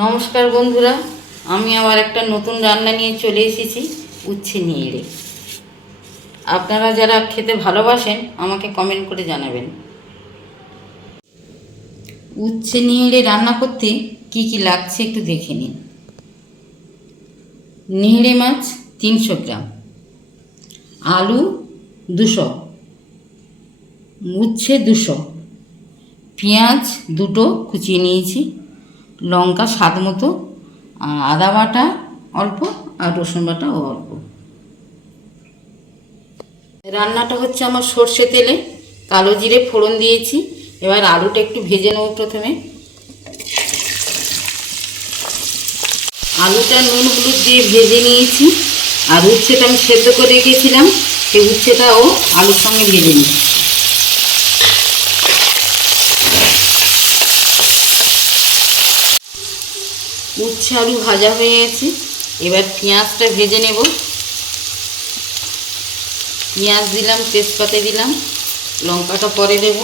নমস্কার বন্ধুরা, আমি আবার একটা নতুন রান্না নিয়ে চলে এসেছি, উচ্ছে নিয়েড়ে। আপনারা যারা খেতে ভালোবাসেন আমাকে কমেন্ট করে জানাবেন। উচ্ছে নিয়েড়ে রান্না করতে কি কি লাগছে একটু দেখে নিন। নিয়েড়ে মাছ 300 গ্রাম, আলু 200, উচ্ছে 200, পেঁয়াজ 2টো কুচিয়ে নিয়েছি, লঙ্কা স্বাদ মতো, আদা বাটা অল্প আর রসুন বাটাও অল্প। রান্নাটা হচ্ছে আমার সর্ষে তেলে, কালো জিরে ফোড়ন দিয়েছি। এবার আলুটা একটু ভেজে নেব। প্রথমে আলুটা নুন হলুদ দিয়ে ভেজে নিয়েছি, আর উচ্ছেটা আমি সেদ্ধ করে রেখেছিলাম, সেই উচ্ছেটাও আলুর সঙ্গে ভেজে নিচ্ছি। উচ্ছে আলু ভাজা হয়ে গেছে, এবার পেঁয়াজটা ভেজে নেব। পেঁয়াজ দিলাম, তেজপাতা দিলাম, লঙ্কাটা পরে দেব,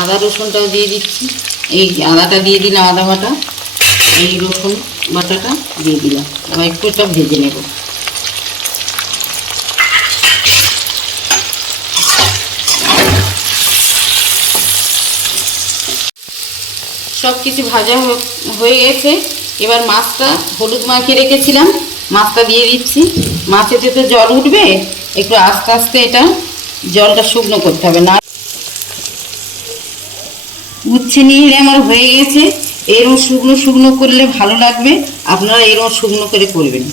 আদা রসুনটাও দিয়ে দিচ্ছি। এই আদাটা দিয়ে দিলাম, আদা বাটা, এই রসুন বাটাটা দিয়ে দিলাম। এবার একটু এটা ভেজে নেব। সব কিছু ভাজা হয়ে গেছে। এবার মাছটা হলুদ মাখিয়ে রেখেছিলাম, মাছটা দিয়ে দিচ্ছি। মাছেতে তো জল উঠবে, একটু আস্তে আস্তে এটা জলটা শুকনো করতে হবে না। উচ্ছে নিয়ে আমার হয়ে গেছে। এরকম শুকনো শুকনো করলে ভালো লাগবে, আপনারা এরকম শুকনো করে করবেন।